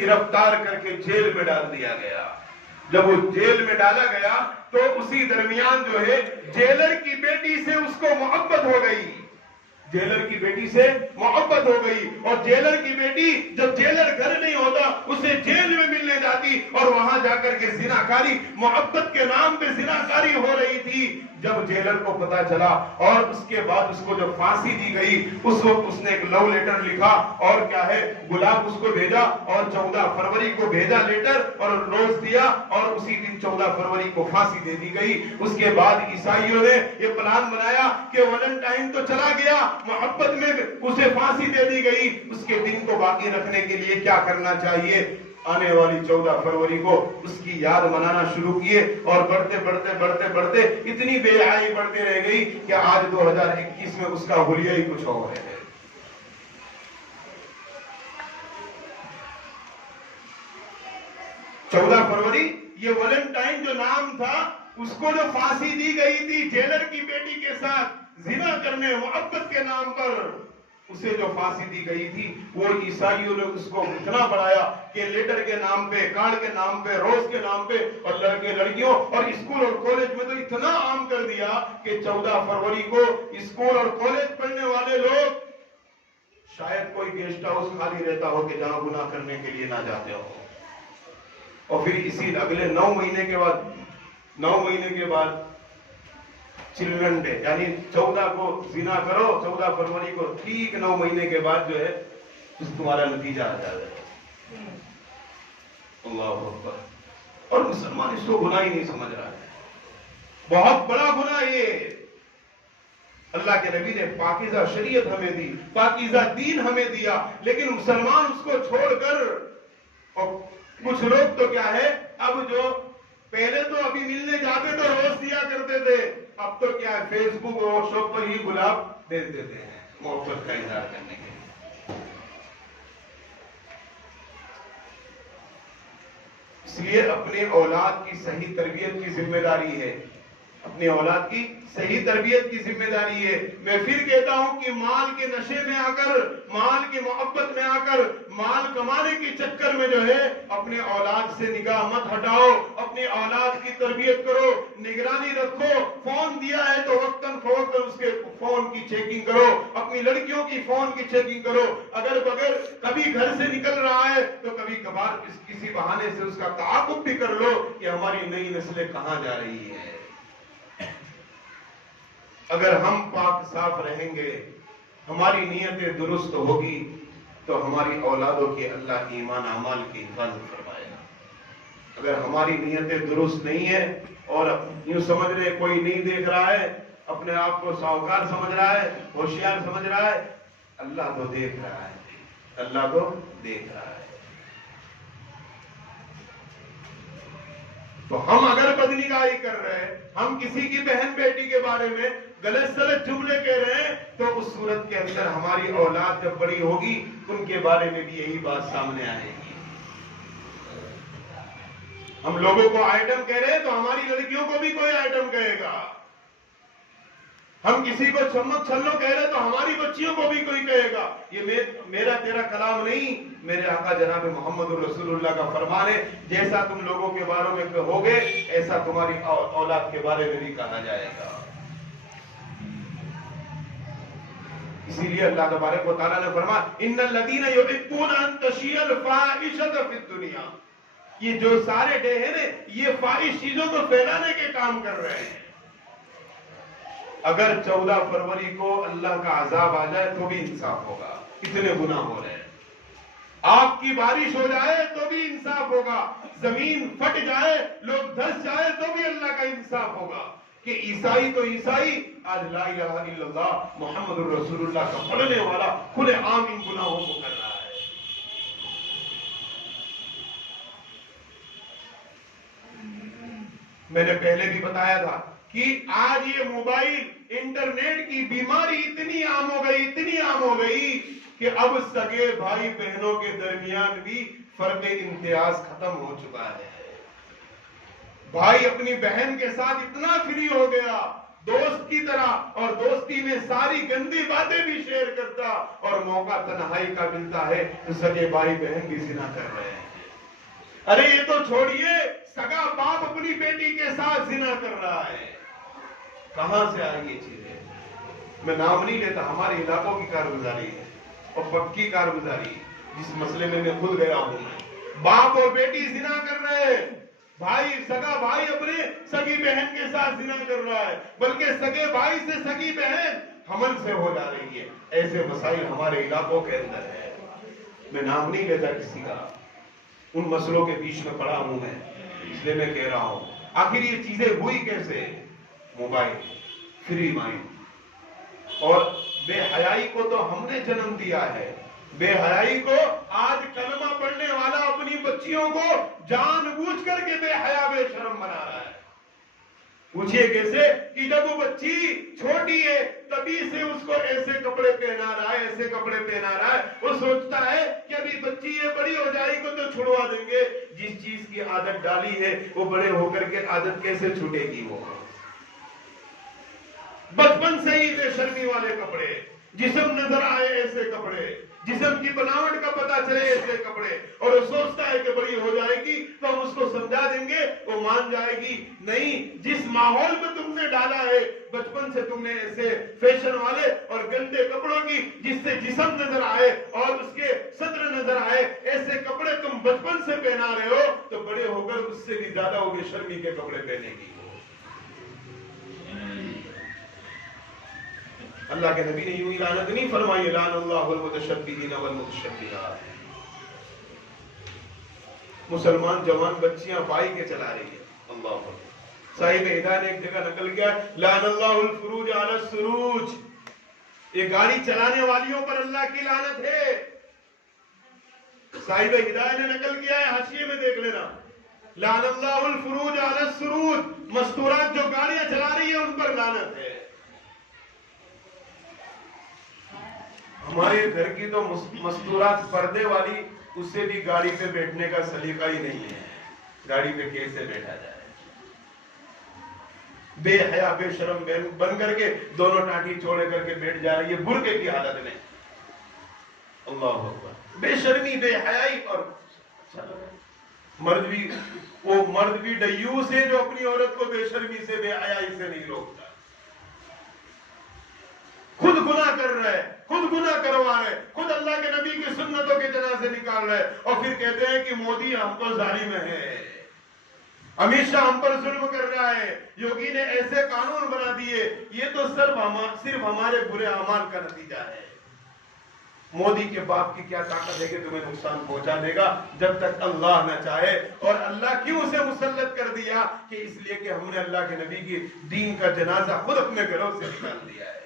گرفتار کر کے جیل میں ڈال دیا گیا. جب وہ جیل میں ڈالا گیا تو اسی درمیان جو ہے جیلر کی بیٹی سے اس کو محبت ہو گئی. جیلر کی بیٹی سے محبت ہو گئی اور جیلر کی بیٹی جب جیلر گھر نہیں ہوتا اسے جیل میں ملنے جاتی اور وہاں جا کر کے زناکاری محبت کے نام پہ زناکاری ہو رہی تھی. جب جیلر کو پتا چلا اور اس کے بعد اس کو جب پھانسی دی گئی اس وقت اس نے ایک لو لیٹر لکھا اور کیا ہے گلاب اس کو بھیجا اور 14 فروری کو بھیجا لیٹر اور روز دیا اور اسی دن 14 فروری کو پھانسی دے دی گئی. اس کے بعد عیسائیوں نے یہ پلان بنایا کہ ویلنٹائن تو چلا گیا, محبت میں اسے پھانسی دے دی گئی, اس کے دن کو باقی رکھنے کے لیے کیا کرنا چاہیے, آنے والی 14 فروری کو اس کی یاد منانا شروع کیے اور بڑھتے بڑھتے بڑھتے بڑھتے اتنی بے حیائی بڑھتے رہ گئی کہ آج 2021 میں اس کا حلیہ ہی کچھ اور ہے. 14 فروری یہ ویلنٹائن جو نام تھا اس کو جو پھانسی دی گئی تھی جیلر کی بیٹی کے ساتھ زنا کرنے محبت کے نام پر, اسے جو پھانسی دی گئی تھی وہ عیسائیوں نے اس کو اتنا بڑھایا کہ لیٹر کے نام پہ, کارڈ کے نام پہ, روز کے نام پہ اور لڑکے لڑکیوں اور اسکول اور کالج میں تو اتنا عام کر دیا کہ 14 فروری کو اسکول اور کالج پڑھنے والے لوگ شاید کوئی گیسٹ ہاؤس خالی رہتا ہو کہ جہاں گناہ کرنے کے لیے نہ جاتے ہو. اور پھر اسی اگلے 9 مہینے کے بعد چلڈرن ڈے یعنی 14 کو زنا کرو, 14 فروری کو ٹھیک 9 مہینے کے بعد جو ہے تمہارا نتیجہ آ جائے. اللہ اکبر. اور مسلمان اس کو گناہ ہی نہیں سمجھ رہا ہے, بہت بڑا گناہ یہ. اللہ کے نبی نے پاکیزہ شریعت ہمیں دی, پاکیزہ دین ہمیں دیا, لیکن مسلمان اس کو چھوڑ کر, اور کچھ لوگ تو کیا ہے اب جو پہلے تو ابھی ملنے جاتے تو روز دیا کرتے تھے, اب تو کیا ہے فیس بک اور واٹس ایپ پر ہی گلاب دے دیتے ہیں محبت کا اظہار کرنے کے لیے. اس لیے اپنے اولاد کی صحیح تربیت کی ذمہ داری ہے, اپنی اولاد کی صحیح تربیت کی ذمہ داری ہے. میں پھر کہتا ہوں کہ مال کے نشے میں آ کر, مال کی محبت میں آ کر, مال کمانے کے چکر میں جو ہے اپنے اولاد سے نگاہ مت ہٹاؤ, اپنی اولاد کی تربیت کرو, نگرانی رکھو. فون دیا ہے تو وقتاً فوقتاً اس کے فون کی چیکنگ کرو, اپنی لڑکیوں کی فون کی چیکنگ کرو. اگر بغیر کبھی گھر سے نکل رہا ہے تو کبھی کبھار کسی بہانے سے اس کا تعاقب بھی کر لو کہ ہماری نئی نسلیں کہاں جا رہی ہے. اگر ہم پاک صاف رہیں گے, ہماری نیتیں درست ہوگی تو ہماری اولادوں کے اللہ ایمان اعمال کی حفاظت فرمائے گا. اگر ہماری نیتیں درست نہیں ہیں اور یوں سمجھ رہے کوئی نہیں دیکھ رہا ہے, اپنے آپ کو ساہوکار سمجھ رہا ہے, ہوشیار سمجھ رہا ہے, اللہ تو دیکھ رہا ہے, اللہ تو دیکھ رہا ہے. تو ہم اگر بدنگاہی کر رہے ہیں, ہم کسی کی بہن بیٹی کے بارے میں غلط سلط جملے کہہ رہے ہیں, تو اس صورت کے اندر ہماری اولاد جب بڑی ہوگی ان کے بارے میں بھی یہی بات سامنے آئے گی. ہم لوگوں کو آئٹم کہہ رہے ہیں تو ہماری لڑکیوں کو بھی کوئی آئٹم کہے گا. ہم کسی کو چمک چھلو کہہ رہے تو ہماری بچیوں کو بھی کوئی کہے گا. یہ میرا تیرا کلام نہیں, میرے آقا جناب محمد رسول اللہ کا فرمان ہے. جیسا تم لوگوں کے بارے میں کہو گے ایسا تمہاری اولاد کے بارے میں بھی کہا جائے گا. اسی لیے اللہ تبارک و تعالیٰ نے فرمایا ان الذین یحبون ان تشیع الفاحشۃ فی الدنیا, یہ جو سارے ڈے ہیں نا یہ فاحش چیزوں کو پھیلانے کے کام کر رہے ہیں. اگر 14 فروری کو اللہ کا عذاب آ جائے تو بھی انصاف ہوگا, اتنے گناہ ہو رہے ہیں. آپ کی بارش ہو جائے تو بھی انصاف ہوگا, زمین پھٹ جائے, لوگ دھس جائے تو بھی اللہ کا انصاف ہوگا. کہ عیسائی تو عیسائی آج لا الہ الا اللہ محمد رسول اللہ کا پڑھنے والا کھلے عام ان گناہوں کو کر رہا ہے. میں نے پہلے بھی بتایا تھا کہ آج یہ موبائل انٹرنیٹ کی بیماری اتنی عام ہو گئی کہ اب سگے بھائی بہنوں کے درمیان بھی فرق امتیاز ختم ہو چکا ہے. بھائی اپنی بہن کے ساتھ اتنا فری ہو گیا دوست کی طرح اور دوستی میں ساری گندی باتیں بھی شیئر کرتا اور موقع تنہائی کا ملتا ہے تو سگے بھائی بہن بھی زنا کر رہے ہیں. ارے یہ تو چھوڑیے, سگا باپ اپنی بیٹی کے ساتھ زنا کر رہا ہے. کہاں سے آئی یہ چیزیں؟ میں نام نہیں لیتا, ہمارے علاقوں کی کارگزاری ہے اور پکی کارگزاری, جس مسئلے میں میں خود گیا ہوں. باپ اور بیٹی زنا کر رہے ہیں, بھائی سگا بھائی اپنے سگی بہن کے ساتھ زنا کر رہا ہے, بلکہ سگے بھائی سے سگی بہن حمل سے ہو جا رہی ہے. ایسے مسائل ہمارے علاقوں کے اندر ہے. میں نام نہیں لیتا کسی کا, ان مسئلوں کے بیچ میں پڑا ہوں میں, اس لیے میں کہہ رہا ہوں آخر یہ چیزیں ہوئی کیسے؟ موبائل, فری مائنڈ اور بے حیائی کو تو ہم نے جنم دیا ہے. بے حیائی کو آج کلمہ پڑھنے والا اپنی بچیوں کو جان بوجھ کر کے بے حیا بے شرم بنا رہا ہے. پوچھئے کیسے؟ کہ جب وہ بچی چھوٹی ہے تبھی سے اس کو ایسے کپڑے پہنا رہا ہے, ایسے کپڑے پہنا رہا ہے. وہ سوچتا ہے کہ ابھی بچی یہ بڑی ہو جائے گی تو چھڑوا دیں گے. جس چیز کی عادت ڈالی ہے وہ بڑے ہو کر کے عادت کیسے چھوٹے گی؟ وہ بچپن سے ہی بے شرمی والے کپڑے, جسم نظر آئے ایسے کپڑے, جسم کی بناوٹ کا پتا چلے ایسے کپڑے, اور وہ سوچتا ہے کہ بڑی ہو جائے گی تو ہم اس کو سمجھا دیں گے وہ مان جائے گی. نہیں, جس ماحول میں تم نے ڈالا ہے بچپن سے تم نے ایسے فیشن والے اور گندے کپڑوں کی جس سے جسم نظر آئے اور اس کے صدر نظر آئے ایسے کپڑے تم بچپن سے پہنا رہے ہو تو بڑے ہو کر اس سے بھی زیادہ ہو گے شرمی کے کپڑے پہنے گی. اللہ کے نبی نے یوں ہی لعنت نہیں فرمائی, لعن اللہ المتشبہین والمتشبہات. مسلمان جوان بچیاں بائی کے چلا رہی ہے. اللہ اکبر. صاحب ہدایت نے ایک جگہ نقل کیا, لعن اللہ الفروج علی السروج. یہ گاڑی چلانے والیوں پر اللہ کی لعنت ہے. صاحب ہدایت نے نقل کیا ہے, حاشیے میں دیکھ لینا, لعن اللہ الفروج علی السروج. مستورات جو گاڑیاں چلا رہی ہیں ان پر لعنت ہے. ہمارے گھر کی تو مستورات پردے والی, اس سے بھی گاڑی پہ بیٹھنے کا سلیقہ ہی نہیں ہے. گاڑی پہ کیسے بیٹھا جائے؟ بے حیا بے شرم بن کر کے دونوں ٹانٹی چھوڑے کر کے بیٹھ جا رہی ہے برقعے کی حالت میں. اللہ اکبر. بے شرمی, بے حیائی. اور مرد بھی دیوس ہے جو اپنی عورت کو بے شرمی سے بے حیائی سے نہیں روکتا. خود گناہ کر رہے ہیں, خود گناہ کروا رہے, خود اللہ کے نبی کی سنتوں کے جنازے نکال رہے, اور پھر کہتے ہیں کہ مودی ہم کو ظالم ہے, امت شاہ ہم پر ظلم کر رہا ہے, یوگی نے ایسے قانون بنا دیے. یہ تو صرف ہمارے برے اعمال کا نتیجہ ہے. مودی کے باپ کی کیا طاقت ہے کہ تمہیں نقصان پہنچا دے گا جب تک اللہ نہ چاہے. اور اللہ کیوں اسے مسلط کر دیا؟ کہ اس لیے کہ ہم نے اللہ کے نبی کی دین کا جنازہ خود اپنے گھروں سے نکال دیا ہے.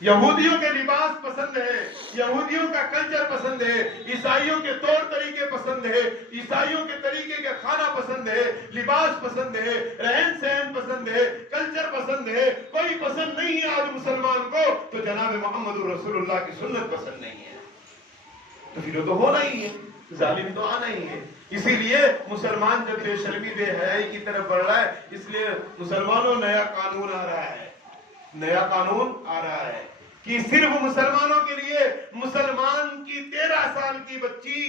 یہودیوں کے لباس پسند ہے, یہودیوں کا کلچر پسند ہے, عیسائیوں کے طور طریقے پسند ہے, عیسائیوں کے طریقے کا کھانا پسند ہے, لباس پسند ہے, رہن سہن پسند ہے, کلچر پسند ہے. کوئی پسند نہیں ہے آج مسلمان کو تو جناب محمد رسول اللہ کی سنت پسند نہیں ہے. تو پھر وہ تو ہونا ہی ہے, ظالم تو آنا ہی ہے. اسی لیے مسلمان جب بے شرمی بے حیائی کی طرف بڑھ رہا ہے, اس لیے مسلمانوں نیا قانون آ رہا ہے, نیا قانون آ رہا ہے کہ صرف مسلمانوں کے لیے مسلمان کی 13 سال کی بچی,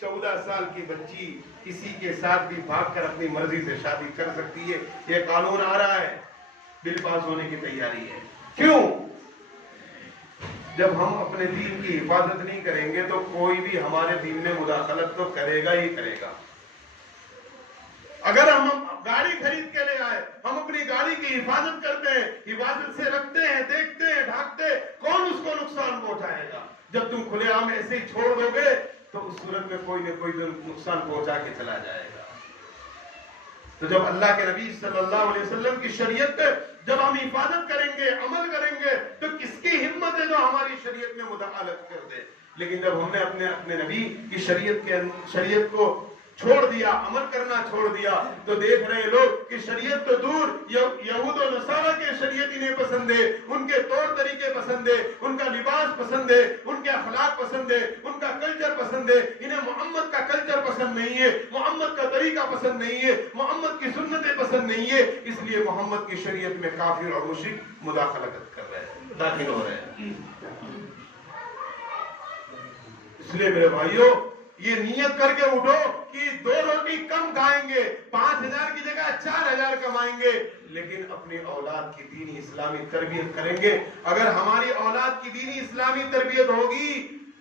14 سال کی بچی کسی کے ساتھ بھی بھاگ کر اپنی مرضی سے شادی کر سکتی ہے. یہ قانون آ رہا ہے, بل پاس ہونے کی تیاری ہے. کیوں؟ جب ہم اپنے دین کی حفاظت نہیں کریں گے تو کوئی بھی ہمارے دین میں مداخلت تو کرے گا ہی کرے گا. اگر ہم گاڑی خرید کے لے آئے, ہم اپنی گاڑی کی حفاظت کرتے ہیں, حفاظت سے رکھتے ہیں, دیکھتے ہیں, ڈھانکتے, کون اس کو نقصان پہنچائے گا؟ جب تم کھلے عام ایسے ہی چھوڑ دو گے تو اس صورت میں کوئی نہ کوئی نقصان پہنچا کے چلا جائے گا. تو جب اللہ کے نبی صلی اللہ علیہ وسلم کی شریعت پہ جب ہم حفاظت کریں گے, عمل کریں گے, تو کس کی ہمت ہے جو ہماری شریعت میں مداخلت کر دے؟ لیکن جب ہم نے اپنے نبی کی شریعت کو چھوڑ دیا, عمل کرنا چھوڑ دیا, تو دیکھ رہے لوگ کہ شریعت تو دور, یہود و نصارہ کے شریعت انہیں پسند ہے, ان کے طور طریقے پسند ہے, ان کا لباس پسند ہے, ان کے اخلاق پسند ہے, ان کا کلچر پسند ہے. انہیں محمد کا کلچر پسند نہیں. نہیں ہے, محمد کا طریقہ پسند نہیں ہے, محمد کی سنتیں پسند نہیں ہے, اس لیے محمد کی شریعت میں کافر اور مشرک مداخلت کر رہے ہیں, داخل ہو رہے ہیں. اس لیے میرے بھائیوں, یہ نیت کر کے اٹھو کہ 2 روٹی کم کھائیں گے, 5,000 کی جگہ 4,000 کمائیں گے, لیکن اپنی اولاد کی دینی اسلامی تربیت کریں گے. اگر ہماری اولاد کی دینی اسلامی تربیت ہوگی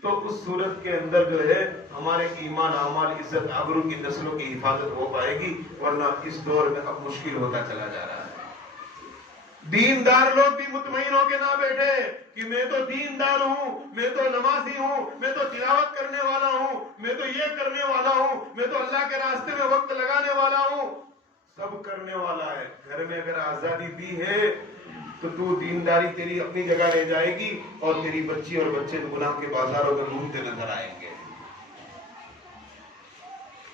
تو اس صورت کے اندر جو ہے ہمارے ایمان, اعمال, عزت, آبرو کی نسلوں کی حفاظت ہو پائے گی, ورنہ اس دور میں اب مشکل ہوتا چلا جا رہا ہے. دیندار لوگ بھی مطمئن ہو کے نہ بیٹھے کہ میں تو دیندار ہوں, میں تو نمازی ہوں, میں تو تلاوت کرنے والا ہوں, میں تو یہ کرنے والا ہوں, میں تو اللہ کے راستے میں وقت لگانے والا ہوں. سب کرنے والا ہے. گھر میں اگر آزادی دی ہے تو دینداری تیری اپنی جگہ رہ جائے گی, اور تیری بچی اور بچے گناہ کے بازاروں میں گھومتے نظر آئیں گے.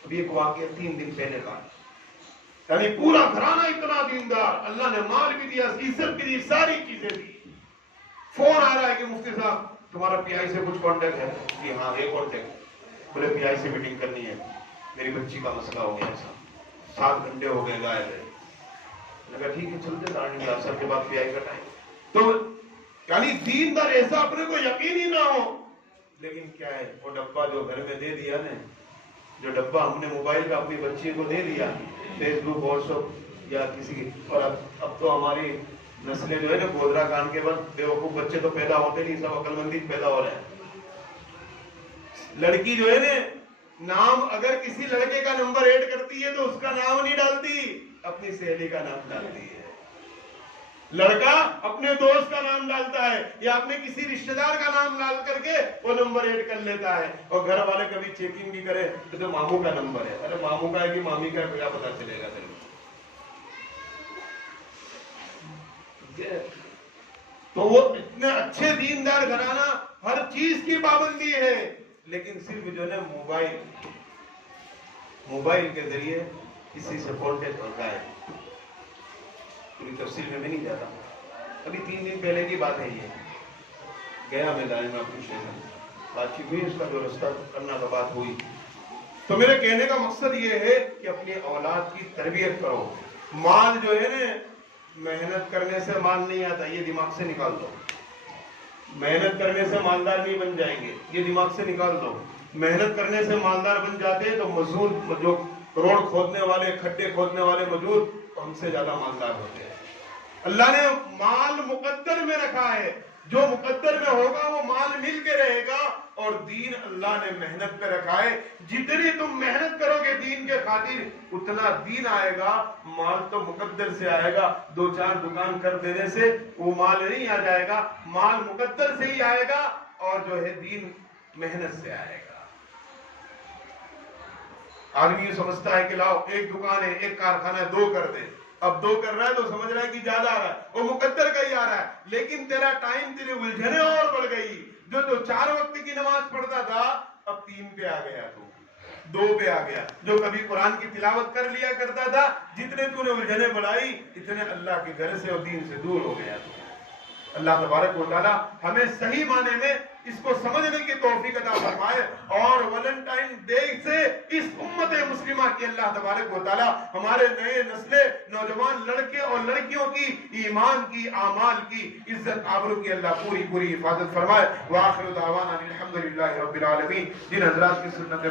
ابھی ایک واقعہ 3 دن پہلے کا, یعنی پورا گھرانہ اتنا دیندار, اللہ نے مال بھی دیا, عزت بھی دی, ساری چیزیں دی. فون آ رہا ہے کہ مفتی صاحب تمہارا پی آئی سے کچھ کانٹیکٹ ہے؟ جی ہاں, ایک کانٹیکٹ. بولے پی آئی سے میٹنگ کرنی ہے, میری بچی کا مسئلہ ہو گیا, 7 گھنٹے ہو گئے غائب ہے. لگا ٹھیک ہے چلتے, دارنگ اثر کے بعد پی آئی کا ٹائم. تو یعنی دیندار ایسا اپنے کو یقین ہی نہ ہو, لیکن کیا ہے وہ ڈبہ جو گھر میں دے دیا نا, جو ڈبہ ہم نے موبائل کا اپنی بچی کو دے دیا, فیس بک, واٹس ایپ یا کسی کی, اور اب تو ہماری نسلیں جو ہے نا گودرا کان کے بعد بیوقوف بچے تو پیدا ہوتے نہیں, سب عقل مندی پیدا ہو رہے ہیں. لڑکی جو ہے نا, نام اگر کسی لڑکے کا نمبر ایڈ کرتی ہے تو اس کا نام نہیں ڈالتی, اپنی سہیلی کا نام ڈالتی ہے. لڑکا اپنے دوست کا نام ڈالتا ہے یا اپنے کسی رشتہ دار کا نام ڈال کر کے وہ نمبر ایڈ کر لیتا ہے, اور گھر والے کبھی چیکنگ بھی کرے تو ماموں کا نمبر ہے. ارے ماموں کا ہے کہ مامی کا ہے, کیا پتا چلے گا تیرے کو. تو وہ اتنے اچھے دیندار گھرانہ, ہر چیز کی پابندی ہے, لیکن صرف جو ہے موبائل کے ذریعے کسی سے کانٹیکٹ ہوتا ہے. پوری تفصیل میں نہیں جاتا. ابھی 3 دن پہلے کی بات ہے, یہ گیا میں دائیں میں اپنی شہر, بات چیت ہوئی, اس کا جو رستہ کرنا کا بات ہوئی. تو میرے کہنے کا مقصد یہ ہے کہ اپنی اولاد کی تربیت کرو. مال جو ہے نا, محنت کرنے سے مال نہیں آتا, یہ دماغ سے نکال دو. محنت کرنے سے مالدار نہیں بن جائیں گے, یہ دماغ سے نکال دو. محنت کرنے سے مالدار بن جاتے ہیں تو مزدور, جو روڈ کھودنے والے, کھڈے کھودنے والے مزدور, ہم سے زیادہ مالدار ہوتے ہیں. اللہ نے مال مقدر میں رکھا ہے, جو مقدر میں ہوگا وہ مال مل کے رہے گا, اور دین اللہ نے محنت پہ رکھا ہے. جتنی تم محنت کرو گے دین کے خاطر اتنا دین آئے گا. مال تو مقدر سے آئے گا, 2-4 دکان کر دینے سے وہ مال نہیں آ جائے گا, مال مقدر سے ہی آئے گا, اور جو ہے دین محنت سے آئے گا. آدمی یہ سمجھتا ہے کہ لاؤ ایک دکان ہے, ایک کارخانہ ہے, 2 کر دے. اب 2 کر رہا ہے تو سمجھ رہا ہے کہ زیادہ آ رہا ہے, وہ مقدر کا ہی آ رہا ہے, لیکن تیرا ٹائم, تیری الجھنیں اور بڑھ گئی. جو تو 4 وقت کی نماز پڑھتا تھا اب 3 پہ آ گیا, تو 2 پہ آ گیا. جو کبھی قرآن کی تلاوت کر لیا کرتا تھا, جتنے تو نے الجھنیں بڑھائی اتنے اللہ کے گھر سے اور دین سے دور ہو گیا. اللہ تبارک و تعالی ہمیں صحیح معنی میں اس کو سمجھنے کی توفیق عطا فرمائے, اور ویلنٹائن ڈے سے اس امت مسلمہ کی اللہ تبارک و تعالی ہمارے نئے نسلیں, نوجوان لڑکے اور لڑکیوں کی ایمان کی, اعمال کی, عزت آبرو کی اللہ پوری حفاظت فرمائے. وآخر دعوانا الحمدللہ رب العالمین. جن حضرات کی سنت